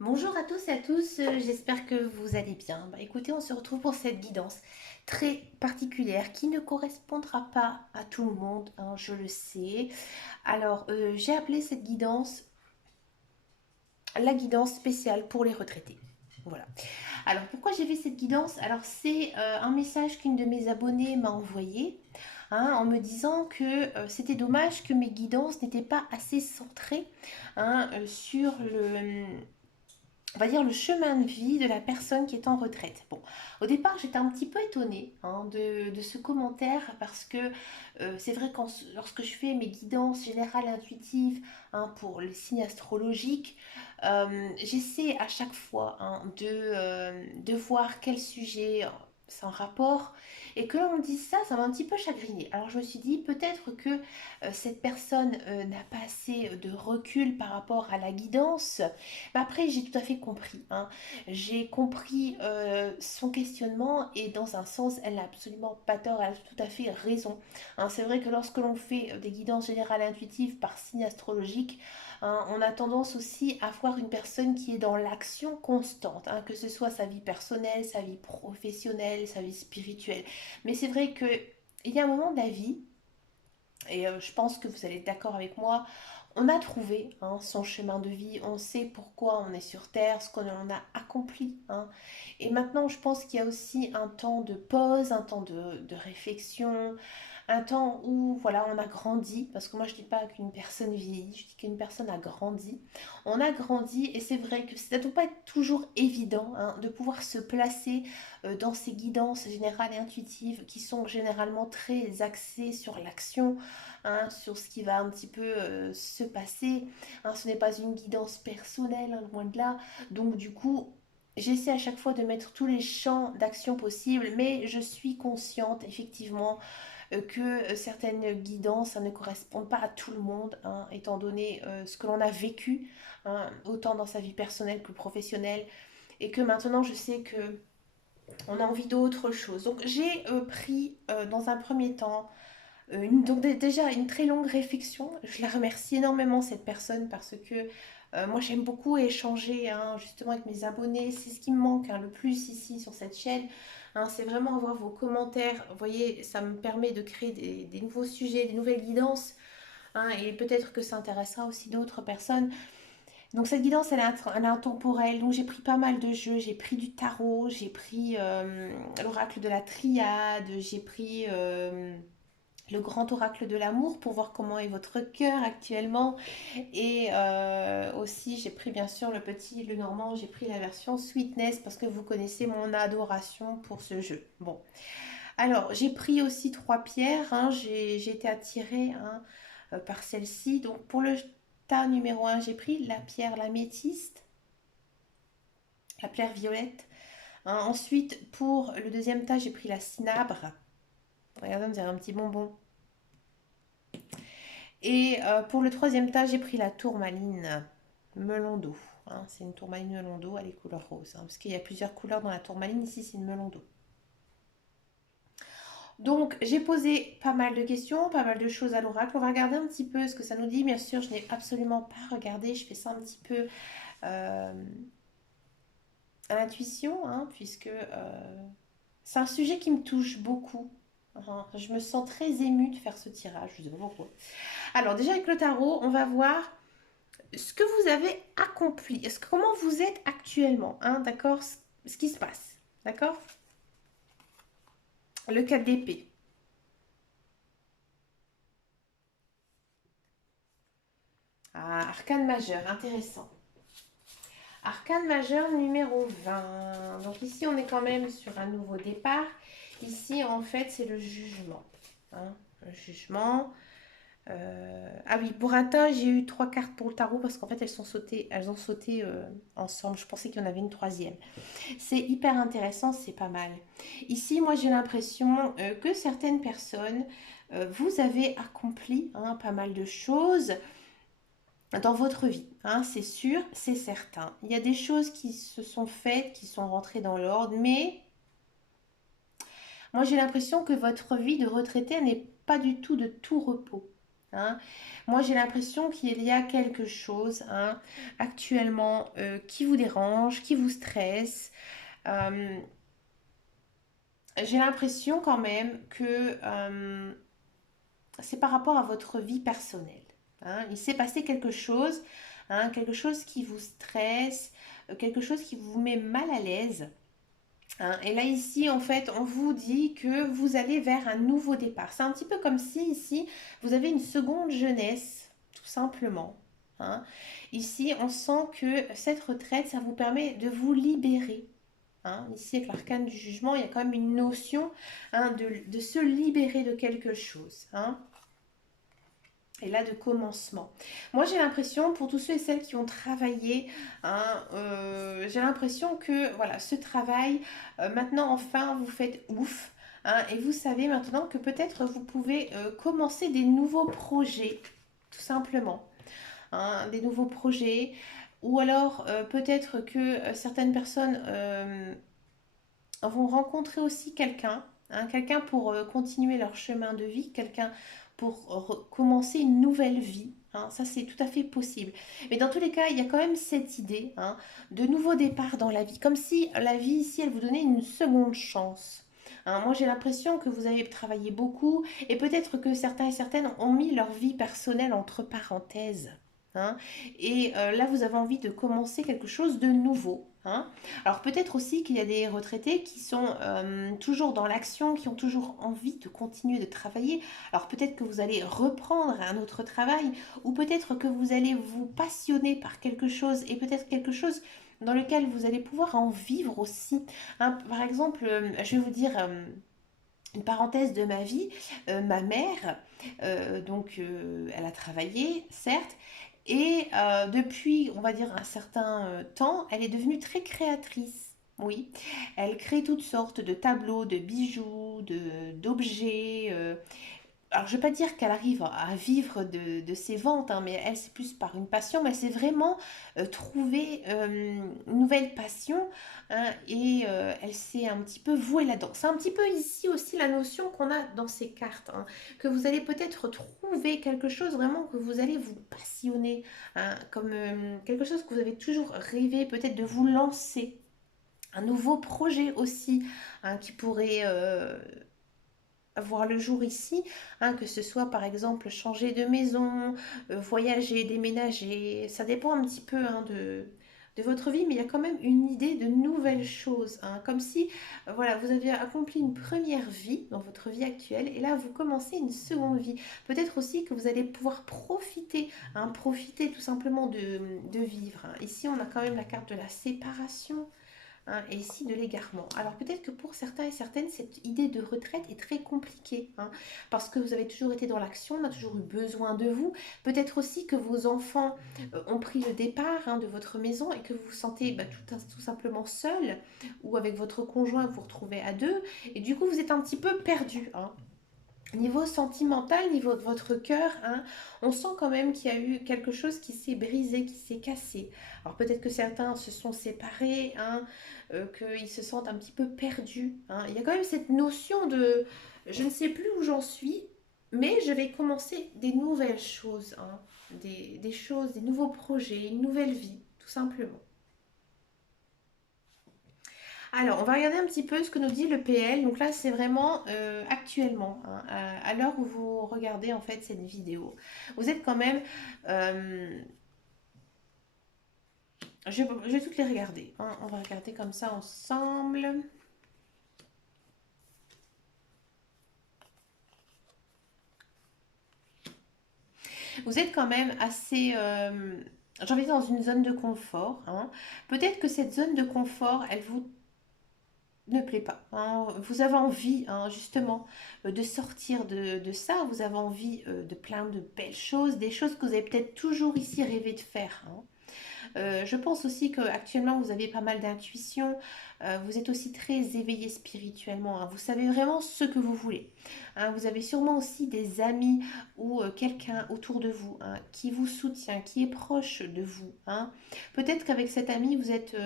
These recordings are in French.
Bonjour à tous et à tous, j'espère que vous allez bien. Écoutez, on se retrouve pour cette guidance très particulière qui ne correspondra pas à tout le monde, hein, je le sais. Alors, j'ai appelé cette guidance la guidance spéciale pour les retraités. Voilà. Alors, pourquoi j'ai fait cette guidance? Alors, c'est un message qu'une de mes abonnées m'a envoyé, hein, en me disant que c'était dommage que mes guidances n'étaient pas assez centrées, hein, sur on va dire, le chemin de vie de la personne qui est en retraite. Bon, au départ, j'étais un petit peu étonnée, hein, de ce commentaire parce que c'est vrai que lorsque je fais mes guidances générales intuitives, hein, pour les signes astrologiques, j'essaie à chaque fois, hein, de voir quel sujet c'est en rapport, et que l'on me dise ça, ça m'a un petit peu chagrinée. Alors je me suis dit peut-être que cette personne n'a pas assez de recul par rapport à la guidance. Mais après, j'ai tout à fait compris, hein. J'ai compris son questionnement, et dans un sens, elle n'a absolument pas tort, elle a tout à fait raison, hein. C'est vrai que lorsque l'on fait des guidances générales intuitives par signe astrologique, hein, on a tendance aussi à voir une personne qui est dans l'action constante, hein, que ce soit sa vie personnelle, sa vie professionnelle, sa vie spirituelle. Mais c'est vrai que il y a un moment de la vie, et je pense que vous allez être d'accord avec moi, on a trouvé, hein, son chemin de vie, on sait pourquoi on est sur Terre, ce qu'on a accompli, hein. Et maintenant, je pense qu'il y a aussi un temps de pause, un temps de réflexion, un temps où voilà, on a grandi, parce que moi je dis pas qu'une personne vieillit, je dis qu'une personne a grandi. On a grandi, et c'est vrai que ça ne doit pas être toujours évident, hein, de pouvoir se placer dans ces guidances générales et intuitives qui sont généralement très axées sur l'action, hein, sur ce qui va un petit peu se passer, hein. Ce n'est pas une guidance personnelle, hein, loin de là. Donc du coup, j'essaie à chaque fois de mettre tous les champs d'action possibles, mais je suis consciente effectivement que certaines guidances, ça ne correspondent pas à tout le monde, hein, étant donné ce que l'on a vécu, hein, autant dans sa vie personnelle que professionnelle, et que maintenant je sais que on a envie d'autre chose. Donc j'ai pris dans un premier temps déjà une très longue réflexion. Je la remercie énormément, cette personne, parce que moi j'aime beaucoup échanger, hein, justement avec mes abonnés. C'est ce qui me manque, hein, le plus ici sur cette chaîne, hein, c'est vraiment avoir vos commentaires. Vous voyez, ça me permet de créer des nouveaux sujets, des nouvelles guidances, hein, et peut-être que ça intéressera aussi d'autres personnes. Donc cette guidance, elle est intemporelle. Donc j'ai pris pas mal de jeux. J'ai pris du tarot, j'ai pris l'oracle de la triade, j'ai pris le grand oracle de l'amour pour voir comment est votre cœur actuellement. Et aussi, j'ai pris bien sûr le normand, j'ai pris la version sweetness parce que vous connaissez mon adoration pour ce jeu. Bon, alors j'ai pris aussi trois pierres, hein, j'ai été attirée, hein, par celle-ci. Donc pour le tas numéro un, j'ai pris la pierre l'améthyste, la pierre violette, hein. Ensuite, pour le deuxième tas, j'ai pris la cinabre. Regardez, on dirait un petit bonbon. Et pour le troisième tas, j'ai pris la tourmaline melon d'eau, hein. C'est une tourmaline melon d'eau, elle est couleur rose, hein, parce qu'il y a plusieurs couleurs dans la tourmaline. Ici, c'est une melon d'eau. Donc, j'ai posé pas mal de questions, pas mal de choses à l'oracle. On va regarder un petit peu ce que ça nous dit. Bien sûr, je n'ai absolument pas regardé. Je fais ça un petit peu euh, à l'intuition, hein, puisque c'est un sujet qui me touche beaucoup, hein. Je me sens très émue de faire ce tirage. Je ne sais pas pourquoi. Alors, déjà avec le tarot, on va voir ce que vous avez accompli, comment vous êtes actuellement, hein, d'accord, ce qui se passe, d'accord. Le 4 d'épée. Ah, arcane majeur, intéressant. Arcane majeur numéro 20. Donc ici, on est quand même sur un nouveau départ. Ici, en fait, c'est le jugement, hein, le jugement. Ah oui, pour un tas, j'ai eu trois cartes pour le tarot parce qu'en fait, elles ont sauté ensemble. Je pensais qu'il y en avait une troisième. C'est hyper intéressant, c'est pas mal. Ici, moi, j'ai l'impression que certaines personnes, vous avez accompli, hein, pas mal de choses dans votre vie, hein, c'est sûr, c'est certain. Il y a des choses qui se sont faites, qui sont rentrées dans l'ordre, mais moi, j'ai l'impression que votre vie de retraité n'est pas du tout de tout repos, hein. Moi, j'ai l'impression qu'il y a quelque chose, hein, actuellement, qui vous dérange, qui vous stresse. Euh, j'ai l'impression quand même que c'est par rapport à votre vie personnelle, hein. Il s'est passé quelque chose, hein, quelque chose qui vous stresse, quelque chose qui vous met mal à l'aise, hein. Et là, ici, en fait, on vous dit que vous allez vers un nouveau départ. C'est un petit peu comme si, ici, vous avez une seconde jeunesse, tout simplement, hein. Ici, on sent que cette retraite, ça vous permet de vous libérer, hein. Ici, avec l'arcane du jugement, il y a quand même une notion, hein, de se libérer de quelque chose, hein. Et là, de commencement. Moi, j'ai l'impression, pour tous ceux et celles qui ont travaillé, hein, j'ai l'impression que voilà, ce travail, maintenant, enfin, vous faites ouf, hein, et vous savez maintenant que peut-être vous pouvez commencer des nouveaux projets, tout simplement, hein, des nouveaux projets, ou alors peut-être que certaines personnes vont rencontrer aussi quelqu'un, hein, quelqu'un pour continuer leur chemin de vie, quelqu'un pour commencer une nouvelle vie, hein. Ça, c'est tout à fait possible. Mais dans tous les cas, il y a quand même cette idée, hein, de nouveau départ dans la vie, comme si la vie ici, elle vous donnait une seconde chance, hein. Moi, j'ai l'impression que vous avez travaillé beaucoup et peut-être que certains et certaines ont mis leur vie personnelle entre parenthèses, hein. Et là, vous avez envie de commencer quelque chose de nouveau, hein. Alors peut-être aussi qu'il y a des retraités qui sont toujours dans l'action, qui ont toujours envie de continuer de travailler. Alors peut-être que vous allez reprendre un autre travail ou peut-être que vous allez vous passionner par quelque chose et peut-être quelque chose dans lequel vous allez pouvoir en vivre aussi, hein. Par exemple, je vais vous dire une parenthèse de ma vie, ma mère, elle a travaillé, certes, et depuis, on va dire, un certain temps, elle est devenue très créatrice. Oui, elle crée toutes sortes de tableaux, de bijoux, d'objets. Alors, je ne vais pas dire qu'elle arrive à vivre de ses ventes, hein, mais elle, c'est plus par une passion, mais c'est vraiment trouver une nouvelle passion, hein, et elle s'est un petit peu vouée là-dedans. C'est un petit peu ici aussi la notion qu'on a dans ces cartes, hein, que vous allez peut-être trouver quelque chose vraiment que vous allez vous passionner, hein, comme quelque chose que vous avez toujours rêvé peut-être de vous lancer. Un nouveau projet aussi, hein, qui pourrait voir le jour ici, hein, que ce soit par exemple changer de maison, voyager, déménager, ça dépend un petit peu, hein, de votre vie, mais il y a quand même une idée de nouvelles choses, hein, comme si voilà, vous avez accompli une première vie dans votre vie actuelle et là vous commencez une seconde vie. Peut-être aussi que vous allez pouvoir profiter, hein, profiter tout simplement de vivre, hein. Ici on a quand même la carte de la séparation, hein, et ici de l'égarement. Alors peut-être que pour certains et certaines, cette idée de retraite est très compliquée, hein, parce que vous avez toujours été dans l'action, on a toujours eu besoin de vous. Peut-être aussi que vos enfants ont pris le départ, hein, de votre maison et que vous vous sentez tout simplement seul ou avec votre conjoint, vous vous retrouvez à deux et du coup vous êtes un petit peu perdu, hein. Niveau sentimental, niveau de votre cœur, hein, on sent quand même qu'il y a eu quelque chose qui s'est brisé, qui s'est cassé. Alors peut-être que certains se sont séparés, hein, qu'ils se sentent un petit peu perdus, hein. Il y a quand même cette notion de je ne sais plus où j'en suis, mais je vais commencer des nouvelles choses, hein, des choses, des nouveaux projets, une nouvelle vie, tout simplement. Alors, on va regarder un petit peu ce que nous dit le PL. Donc là, c'est vraiment actuellement, hein, à l'heure où vous regardez en fait cette vidéo. Vous êtes quand même... euh, je vais toutes les regarder, hein. On va regarder comme ça ensemble. Vous êtes quand même assez... j'ai envie de dire dans une zone de confort, hein. Peut-être que cette zone de confort, elle vous ne plaît pas, hein. Vous avez envie, hein, justement, de sortir de ça. Vous avez envie de plein de belles choses, des choses que vous avez peut-être toujours ici rêvé de faire, hein. Je pense aussi qu'actuellement, vous avez pas mal d'intuition. Vous êtes aussi très éveillé spirituellement, hein. Vous savez vraiment ce que vous voulez, hein. Vous avez sûrement aussi des amis ou quelqu'un autour de vous, hein, qui vous soutient, qui est proche de vous, hein. Peut-être qu'avec cet ami, vous êtes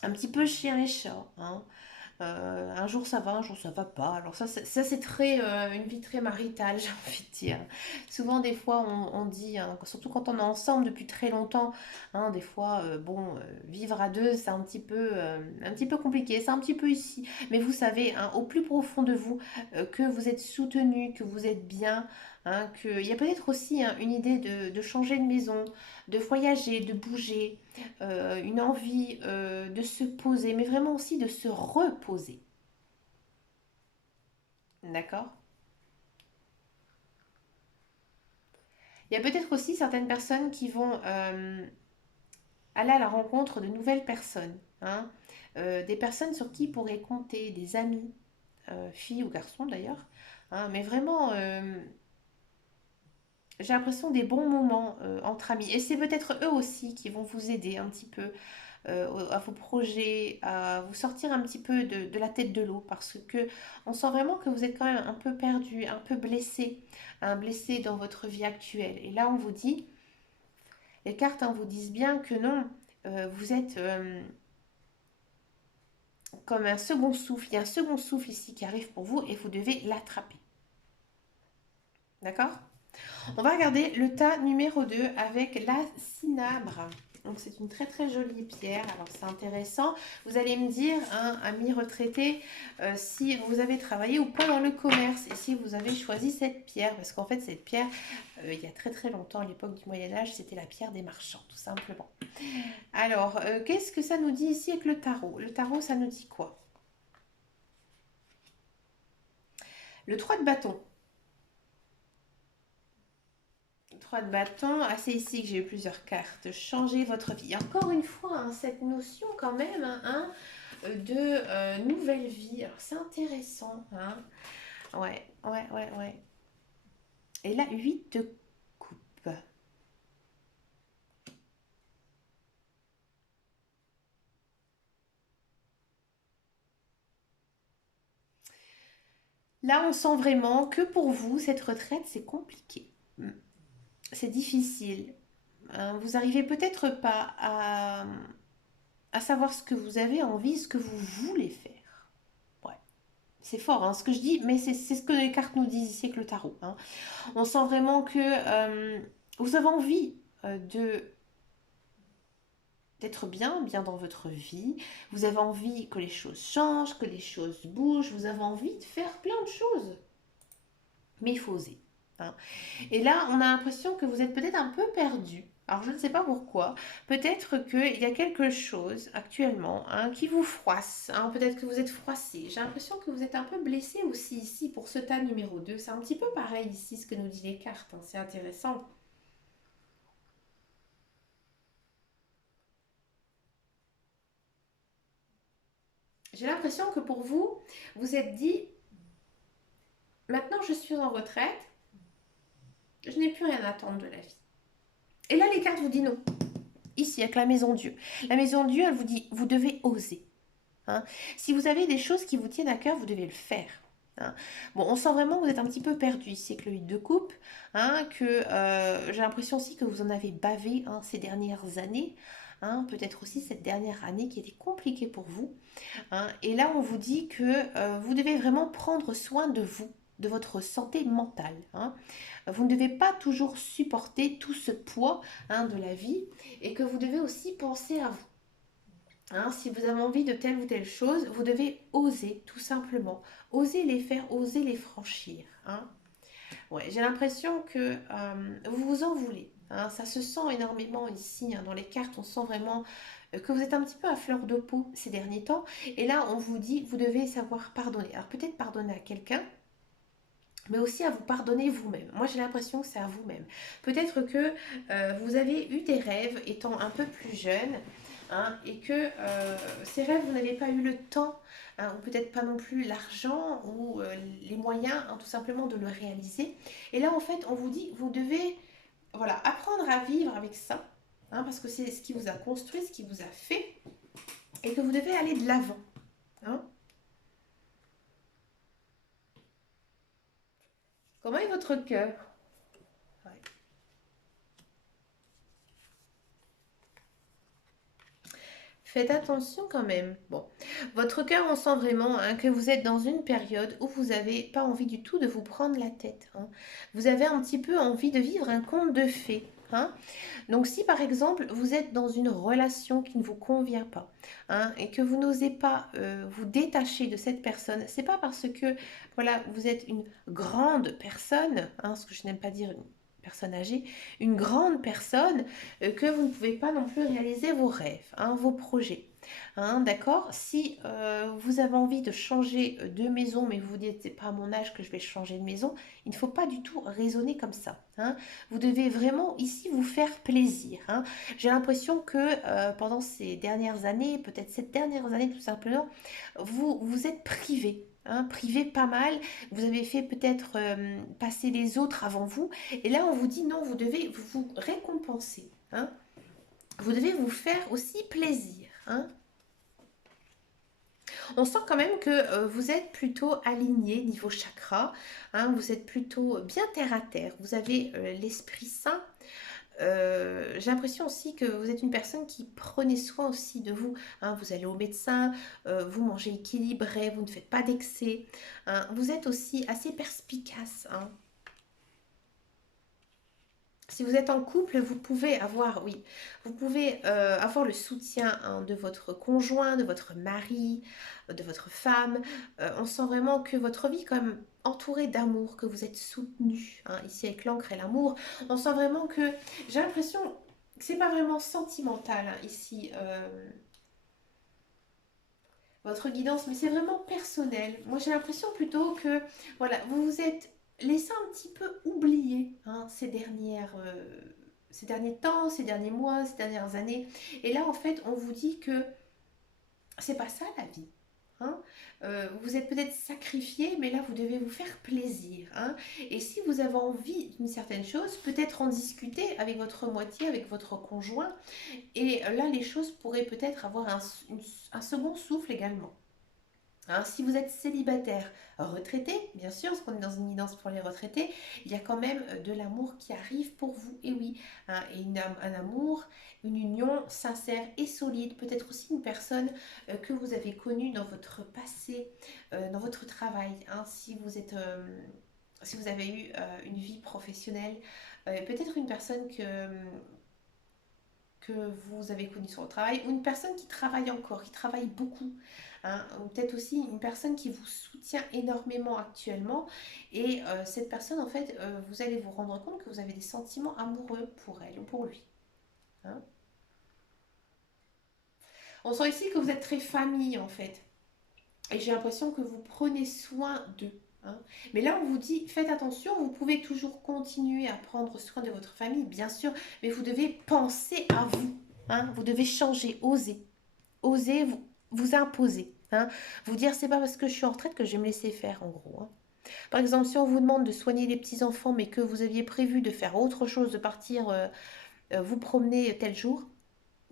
un petit peu chien et chat, hein. Un jour ça va, un jour ça va pas. Alors ça c'est très une vie très maritale, j'ai envie de dire. Souvent des fois on dit, hein, surtout quand on est ensemble depuis très longtemps, hein, des fois bon vivre à deux c'est un petit peu compliqué, c'est un petit peu ici. Mais vous savez, hein, au plus profond de vous, que vous êtes soutenu, que vous êtes bien, hein, qu'il y a peut-être aussi hein, une idée de changer de maison, de voyager, de bouger, une envie de se poser, mais vraiment aussi de se reposer. D'accord. Il y a peut-être aussi certaines personnes qui vont aller à la rencontre de nouvelles personnes, hein. Des personnes sur qui pourraient compter, des amis, filles ou garçons d'ailleurs, hein, mais vraiment, j'ai l'impression des bons moments entre amis. Et c'est peut-être eux aussi qui vont vous aider un petit peu à vos projets, à vous sortir un petit peu de la tête de l'eau parce que on sent vraiment que vous êtes quand même un peu perdu, un peu blessé, hein, blessé dans votre vie actuelle. Et là, on vous dit, les cartes hein, vous disent bien que non, vous êtes comme un second souffle. Il y a un second souffle ici qui arrive pour vous et vous devez l'attraper. D'accord. On va regarder le tas numéro 2 avec la cinabre. Donc c'est une très très jolie pierre. Alors c'est intéressant. Vous allez me dire, hein, ami retraité, si vous avez travaillé ou pas dans le commerce et si vous avez choisi cette pierre. Parce qu'en fait cette pierre, il y a très très longtemps, à l'époque du Moyen-Âge, c'était la pierre des marchands, tout simplement. Alors, qu'est-ce que ça nous dit ici avec le tarot? Le tarot, ça nous dit quoi? Le 3 de bâton. 3 de bâton, ah, c'est ici que j'ai eu plusieurs cartes. Changez votre vie. Encore une fois, hein, cette notion quand même hein, de nouvelle vie. Alors c'est intéressant. Hein. Ouais, ouais, ouais, ouais. Et là, 8 de coupe. Là, on sent vraiment que pour vous, cette retraite, c'est compliqué. Mm. C'est difficile. Hein, vous arrivez peut-être pas à savoir ce que vous avez envie, ce que vous voulez faire. Ouais. C'est fort hein, ce que je dis, mais c'est ce que les cartes nous disent ici avec le tarot. Hein. On sent vraiment que vous avez envie de d'être bien, bien dans votre vie. Vous avez envie que les choses changent, que les choses bougent. Vous avez envie de faire plein de choses. Mais il faut oser. Hein. Et là, on a l'impression que vous êtes peut-être un peu perdu. Alors, je ne sais pas pourquoi. Peut-être qu'il y a quelque chose actuellement hein, qui vous froisse. Hein. Peut-être que vous êtes froissé. J'ai l'impression que vous êtes un peu blessé aussi ici pour ce tas numéro 2. C'est un petit peu pareil ici ce que nous disent les cartes. Hein. C'est intéressant. J'ai l'impression que pour vous, vous êtes dit, maintenant je suis en retraite, je n'ai plus rien à attendre de la vie. Et là, les cartes vous disent non. Ici, avec la maison Dieu. La maison Dieu, elle vous dit, vous devez oser. Hein. Si vous avez des choses qui vous tiennent à cœur, vous devez le faire. Hein. Bon, on sent vraiment que vous êtes un petit peu perdu ici avec le 8 de coupe, hein, que j'ai l'impression aussi que vous en avez bavé hein, ces dernières années, hein, peut-être aussi cette dernière année qui était compliquée pour vous. Hein. Et là, on vous dit que vous devez vraiment prendre soin de vous, de votre santé mentale. Hein. Vous ne devez pas toujours supporter tout ce poids hein, de la vie et que vous devez aussi penser à vous. Hein, si vous avez envie de telle ou telle chose, vous devez oser, tout simplement. Oser les faire, oser les franchir. Hein. Ouais, j'ai l'impression que vous vous en voulez. Hein. Ça se sent énormément ici, hein, dans les cartes. On sent vraiment que vous êtes un petit peu à fleur de peau ces derniers temps. Et là, on vous dit, vous devez savoir pardonner. Alors peut-être pardonner à quelqu'un, mais aussi à vous pardonner vous-même. Moi, j'ai l'impression que c'est à vous-même. Peut-être que vous avez eu des rêves étant un peu plus jeune, hein, et que ces rêves, vous n'avez pas eu le temps, hein, ou peut-être pas non plus l'argent ou les moyens, hein, tout simplement de le réaliser. Et là, en fait, on vous dit, vous devez voilà, apprendre à vivre avec ça, hein, parce que c'est ce qui vous a construit, ce qui vous a fait, et que vous devez aller de l'avant. Hein. Comment est votre cœur? Ouais. faites attention quand même. Bon, votre cœur, on sent vraiment hein, que vous êtes dans une période où vous n'avez pas envie du tout de vous prendre la tête. Hein. Vous avez un petit peu envie de vivre un conte de fées. Hein. Donc si par exemple vous êtes dans une relation qui ne vous convient pas hein, et que vous n'osez pas vous détacher de cette personne, c'est pas parce que voilà vous êtes une grande personne, hein, ce que je n'aime pas dire une personne âgée, une grande personne que vous ne pouvez pas non plus réaliser vos rêves, hein, vos projets. Hein, d'accord. Si vous avez envie de changer de maison, mais vous vous dites c'est pas à mon âge que je vais changer de maison, il ne faut pas du tout raisonner comme ça. Hein. Vous devez vraiment ici vous faire plaisir. Hein. J'ai l'impression que pendant ces dernières années, peut-être ces dernières années tout simplement, vous vous êtes privé. Hein, privé pas mal, vous avez fait peut-être passer les autres avant vous, et là on vous dit non, vous devez vous récompenser. Hein. Vous devez vous faire aussi plaisir. Hein. On sent quand même que vous êtes plutôt aligné niveau chakra, hein, vous êtes plutôt bien terre à terre, vous avez l'esprit sain. J'ai l'impression aussi que vous êtes une personne qui prenez soin aussi de vous. Hein, vous allez au médecin, vous mangez équilibré, vous ne faites pas d'excès. Hein, vous êtes aussi assez perspicace. Hein. Si vous êtes en couple, vous pouvez avoir, oui, vous pouvez avoir le soutien hein, de votre conjoint, de votre mari, de votre femme. On sent vraiment que votre vie est quand même entourée d'amour, que vous êtes soutenu. Hein, ici avec l'encre et l'amour, on sent vraiment que j'ai l'impression que c'est pas vraiment sentimental hein, ici votre guidance, mais c'est vraiment personnel. Moi j'ai l'impression plutôt que voilà, vous vous êtes laissé un petit peu oublier hein, ces derniers temps, ces derniers mois, ces dernières années. Et là, en fait, on vous dit que c'est pas ça la vie. Hein. Vous êtes peut-être sacrifié, mais là, vous devez vous faire plaisir. Hein. Et si vous avez envie d'une certaine chose, peut-être en discuter avec votre moitié, avec votre conjoint. Et là, les choses pourraient peut-être avoir un second souffle également. Hein, si vous êtes célibataire, retraité, bien sûr, parce qu'on est dans une guidance pour les retraités, il y a quand même de l'amour qui arrive pour vous, et oui, hein, et un amour, une union sincère et solide, peut-être aussi une personne que vous avez connue dans votre passé, dans votre travail, hein, si vous avez eu une vie professionnelle, peut-être une personne que vous avez connue sur le travail, ou une personne qui travaille encore, qui travaille beaucoup, hein, ou peut-être aussi une personne qui vous soutient énormément actuellement, et cette personne, en fait, vous allez vous rendre compte que vous avez des sentiments amoureux pour elle ou pour lui. Hein. On sent ici que vous êtes très famille, en fait, et j'ai l'impression que vous prenez soin d'eux. Hein. Mais là, on vous dit, faites attention, vous pouvez toujours continuer à prendre soin de votre famille, bien sûr, mais vous devez penser à vous. Hein. Vous devez changer, oser. Oser vous imposer. Hein. Vous dire, c'est pas parce que je suis en retraite que je vais me laisser faire, en gros. Hein. Par exemple, si on vous demande de soigner les petits-enfants, mais que vous aviez prévu de faire autre chose, de partir vous promener tel jour,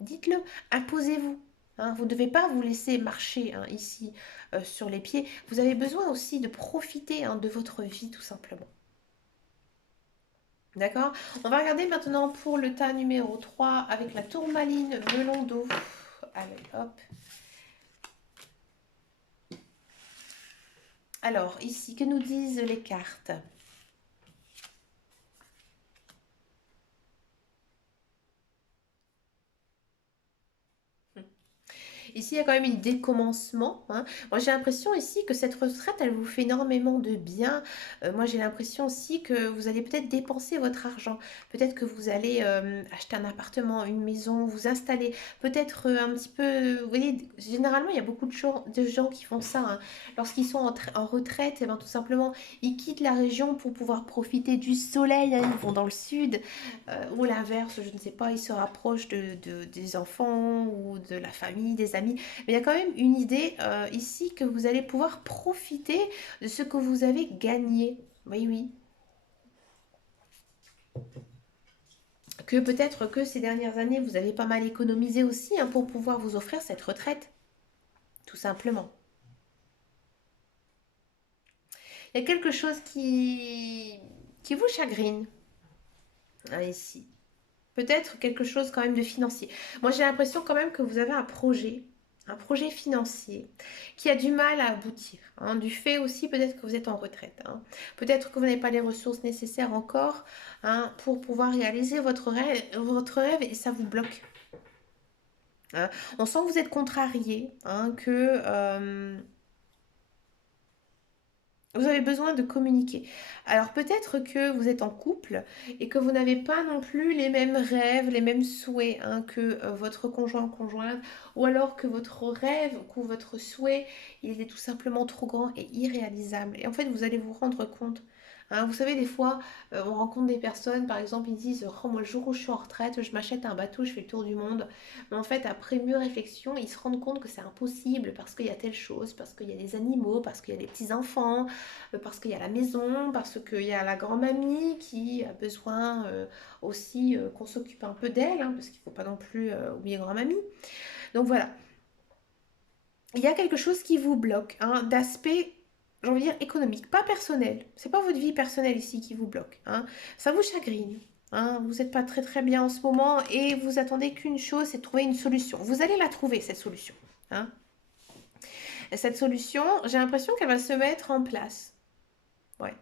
dites-le, imposez-vous. Hein. Vous ne devez pas vous laisser marcher hein, ici sur les pieds. Vous avez besoin aussi de profiter hein, de votre vie, tout simplement. D'accord. On va regarder maintenant pour le tas numéro 3 avec la tourmaline melon d'eau. Allez, hop. Alors, ici, que nous disent les cartes? Ici, il y a quand même une décommensement. Hein. Moi, j'ai l'impression ici que cette retraite, elle vous fait énormément de bien. Moi, j'ai l'impression aussi que vous allez peut-être dépenser votre argent. Peut-être que vous allez acheter un appartement, une maison, vous installer. Peut-être un petit peu... Vous voyez, généralement, il y a beaucoup de gens qui font ça. Hein. Lorsqu'ils sont en retraite, eh ben, tout simplement, ils quittent la région pour pouvoir profiter du soleil. Hein. Ils vont dans le sud. Ou l'inverse, je ne sais pas, ils se rapprochent des enfants ou de la famille, des amis. Mais il y a quand même une idée ici que vous allez pouvoir profiter de ce que vous avez gagné. Oui, oui. Que peut-être que ces dernières années, vous avez pas mal économisé aussi hein, pour pouvoir vous offrir cette retraite, tout simplement. Il y a quelque chose qui vous chagrine hein, ici. Peut-être quelque chose quand même de financier. Moi, j'ai l'impression quand même que vous avez un projet financier qui a du mal à aboutir, hein, du fait aussi peut-être que vous êtes en retraite, hein. Peut-être que vous n'avez pas les ressources nécessaires encore, hein, pour pouvoir réaliser votre rêve et ça vous bloque, hein. On sent que vous êtes contrarié, hein, que vous avez besoin de communiquer. Alors peut-être que vous êtes en couple et que vous n'avez pas non plus les mêmes rêves, les mêmes souhaits, hein, que votre conjoint ou conjointe, ou alors que votre rêve ou votre souhait, il est tout simplement trop grand et irréalisable. Et en fait, vous allez vous rendre compte. Hein, vous savez, des fois, on rencontre des personnes, par exemple, ils disent, oh, moi, le jour où je suis en retraite, je m'achète un bateau, je fais le tour du monde. Mais en fait, après mûre réflexion, ils se rendent compte que c'est impossible parce qu'il y a telle chose, parce qu'il y a des animaux, parce qu'il y a des petits-enfants, parce qu'il y a la maison, parce qu'il y a la grand-mamie qui a besoin aussi qu'on s'occupe un peu d'elle, hein, parce qu'il ne faut pas non plus oublier grand-mamie. Donc voilà, il y a quelque chose qui vous bloque, hein, d'aspect, j'ai envie de dire, économique, pas personnel. C'est pas votre vie personnelle ici qui vous bloque, hein. Ça vous chagrine. Hein, vous n'êtes pas très très bien en ce moment et vous attendez qu'une chose, c'est de trouver une solution. Vous allez la trouver, cette solution. Hein. Et cette solution, j'ai l'impression qu'elle va se mettre en place. Ouais.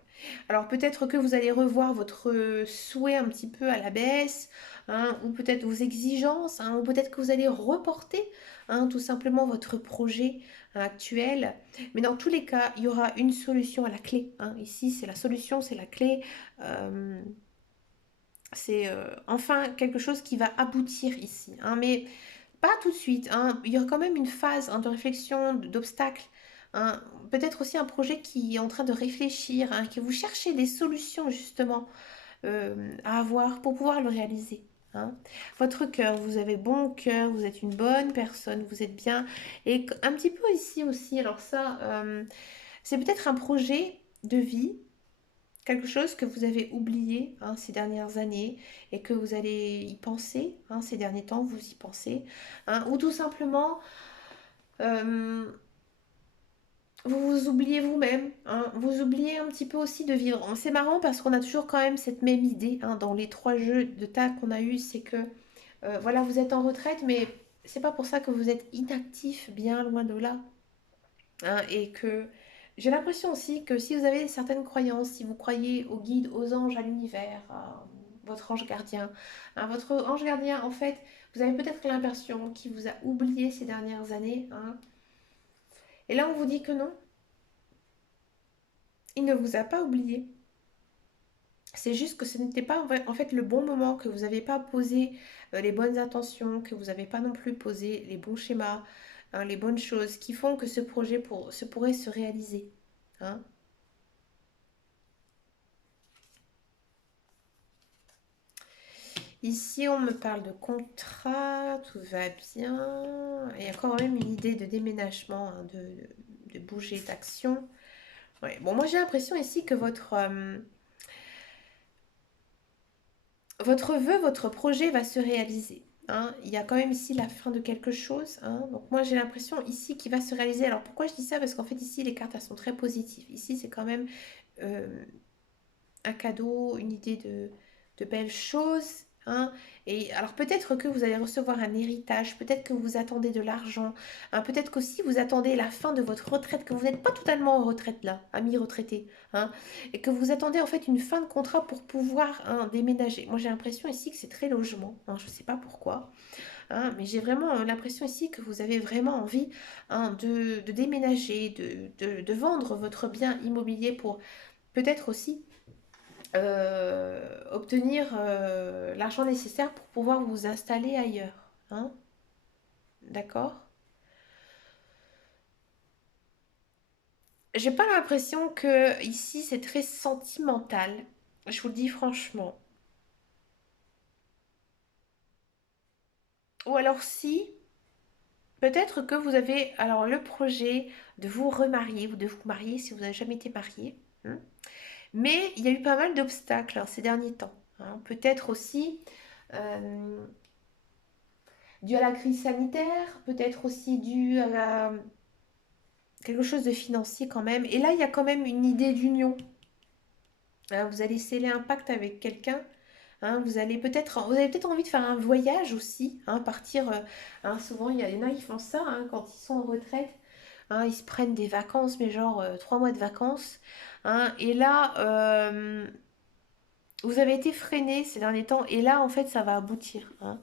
Alors peut-être que vous allez revoir votre souhait un petit peu à la baisse, hein, ou peut-être vos exigences, hein, ou peut-être que vous allez reporter, hein, tout simplement votre projet actuel. Mais dans tous les cas, il y aura une solution à la clé. Hein. Ici, c'est la solution, c'est la clé. Euh, c'est enfin quelque chose qui va aboutir ici. Hein, mais pas tout de suite. Hein. Il y a quand même une phase, hein, de réflexion, d'obstacle. Hein. Peut-être aussi un projet qui est en train de réfléchir, hein, que vous cherchez des solutions justement à avoir pour pouvoir le réaliser. Hein. Votre cœur, vous avez bon cœur, vous êtes une bonne personne, vous êtes bien. Et un petit peu ici aussi, alors ça, c'est peut-être un projet de vie, quelque chose que vous avez oublié, hein, ces dernières années et que vous allez y penser, hein, ces derniers temps, vous y pensez, hein, ou tout simplement euh, vous vous oubliez vous-même, hein, vous oubliez un petit peu aussi de vivre. C'est marrant parce qu'on a toujours quand même cette même idée, hein, dans les trois jeux de table qu'on a eu, c'est que voilà, vous êtes en retraite, mais c'est pas pour ça que vous êtes inactif, bien loin de là, hein, et que j'ai l'impression aussi que si vous avez certaines croyances, si vous croyez aux guides, aux anges, à l'univers, à votre ange gardien, hein, votre ange gardien, en fait, vous avez peut-être l'impression qu'il vous a oublié ces dernières années, hein, et là on vous dit que non, il ne vous a pas oublié. C'est juste que ce n'était pas en fait le bon moment, que vous n'avez pas posé les bonnes intentions, que vous n'avez pas non plus posé les bons schémas, hein, les bonnes choses qui font que ce projet pourrait se réaliser. Hein. Ici, on me parle de contrat, tout va bien. Il y a quand même une idée de déménagement, hein, de bouger d'action. Ouais. Bon, moi j'ai l'impression ici que votre vœu, votre projet va se réaliser. Hein. Il y a quand même ici la fin de quelque chose. Hein. Donc moi j'ai l'impression ici qu'il va se réaliser. Alors pourquoi je dis ça? Parce qu'en fait ici les cartes elles sont très positives. Ici c'est quand même euh, un cadeau, une idée de belles choses. Hein. Et alors peut-être que vous allez recevoir un héritage, peut-être que vous attendez de l'argent, hein, peut-être qu'aussi vous attendez la fin de votre retraite, que vous n'êtes pas totalement en retraite là, à mi-retraité, hein, et que vous attendez en fait une fin de contrat pour pouvoir, hein, déménager. Moi j'ai l'impression ici que c'est très logement, hein, je ne sais pas pourquoi, hein, mais j'ai vraiment l'impression ici que vous avez vraiment envie, hein, de déménager, de vendre votre bien immobilier pour peut-être aussi obtenir l'argent nécessaire pour pouvoir vous installer ailleurs. Hein. D'accord. J'ai pas l'impression que ici c'est très sentimental. Je vous le dis franchement. Ou alors si, peut-être que vous avez alors le projet de vous remarier ou de vous marier si vous n'avez jamais été marié. Hein. Mais il y a eu pas mal d'obstacles, hein, ces derniers temps. Hein. Peut-être aussi euh, dû à la crise sanitaire, peut-être aussi dû à quelque chose de financier quand même. Et là, il y a quand même une idée d'union. Hein, vous allez sceller un pacte avec quelqu'un, hein. Vous avez peut-être envie de faire un voyage aussi, hein, partir. Hein, souvent, il y en a qui font ça hein, quand ils sont en retraite. Hein, ils se prennent des vacances, mais genre 3 mois de vacances. Hein, et là, vous avez été freiné ces derniers temps, et là, en fait, ça va aboutir. Hein.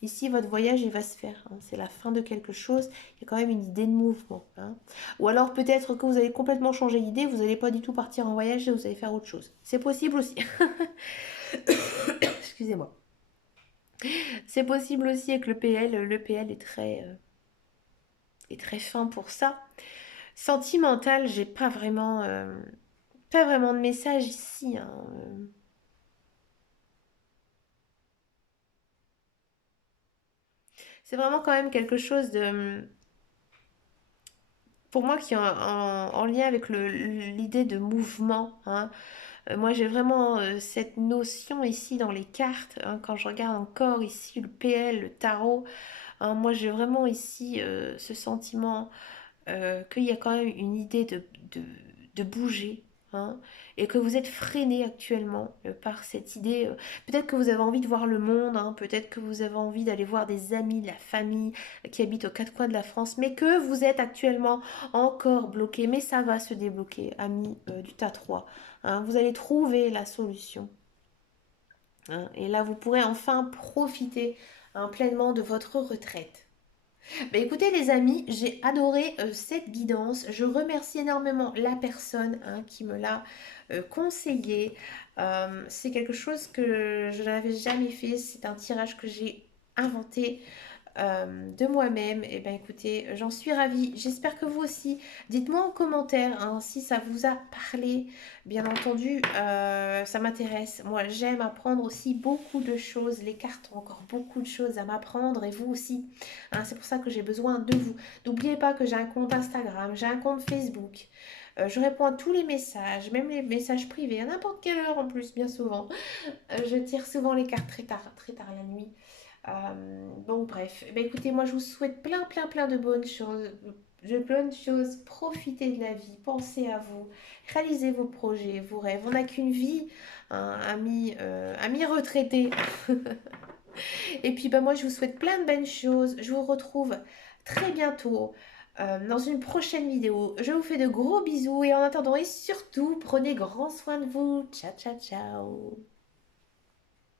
Ici, votre voyage, il va se faire. Hein. C'est la fin de quelque chose. Il y a quand même une idée de mouvement. Hein. Ou alors, peut-être que vous avez complètement changé d'idée, vous n'allez pas du tout partir en voyage et vous allez faire autre chose. C'est possible aussi. Excusez-moi. C'est possible aussi avec le PL. Le PL est très fin pour ça. Sentimental, j'ai pas vraiment de message ici. Hein. C'est vraiment quand même quelque chose de, pour moi, qui est en lien avec l'idée de mouvement. Hein. Moi, j'ai vraiment cette notion ici dans les cartes. Hein, quand je regarde encore ici le PL, le tarot, hein, moi, j'ai vraiment ici ce sentiment qu'il y a quand même une idée de, de bouger. Hein, et que vous êtes freiné actuellement par cette idée. Peut-être que vous avez envie de voir le monde, hein, peut-être que vous avez envie d'aller voir des amis, de la famille qui habitent aux quatre coins de la France, mais que vous êtes actuellement encore bloqué. Mais ça va se débloquer, amis du tas 3. Hein, vous allez trouver la solution. Hein, et là, vous pourrez enfin profiter hein, pleinement de votre retraite. Bah, écoutez les amis, j'ai adoré cette guidance. Je remercie énormément la personne hein, qui me l'a conseillé. C'est quelque chose que je n'avais jamais fait. C'est un tirage que j'ai inventé de moi-même. Et ben écoutez, j'en suis ravie. J'espère que vous aussi. Dites-moi en commentaire hein, si ça vous a parlé. Bien entendu, ça m'intéresse. Moi, j'aime apprendre aussi beaucoup de choses. Les cartes ont encore beaucoup de choses à m'apprendre et vous aussi. Hein, c'est pour ça que j'ai besoin de vous. N'oubliez pas que j'ai un compte Instagram, j'ai un compte Facebook. Je réponds à tous les messages, même les messages privés, à n'importe quelle heure en plus, bien souvent. Je tire souvent les cartes très tard la nuit. Bon, bref. Eh ben, écoutez, moi, je vous souhaite plein de bonnes choses. De bonnes choses. Profitez de la vie. Pensez à vous. Réalisez vos projets, vos rêves. On n'a qu'une vie, hein, amis retraités. Et puis, bah, moi, je vous souhaite plein de bonnes choses. Je vous retrouve très bientôt dans une prochaine vidéo. Je vous fais de gros bisous. Et en attendant, et surtout, prenez grand soin de vous. Ciao, ciao, ciao.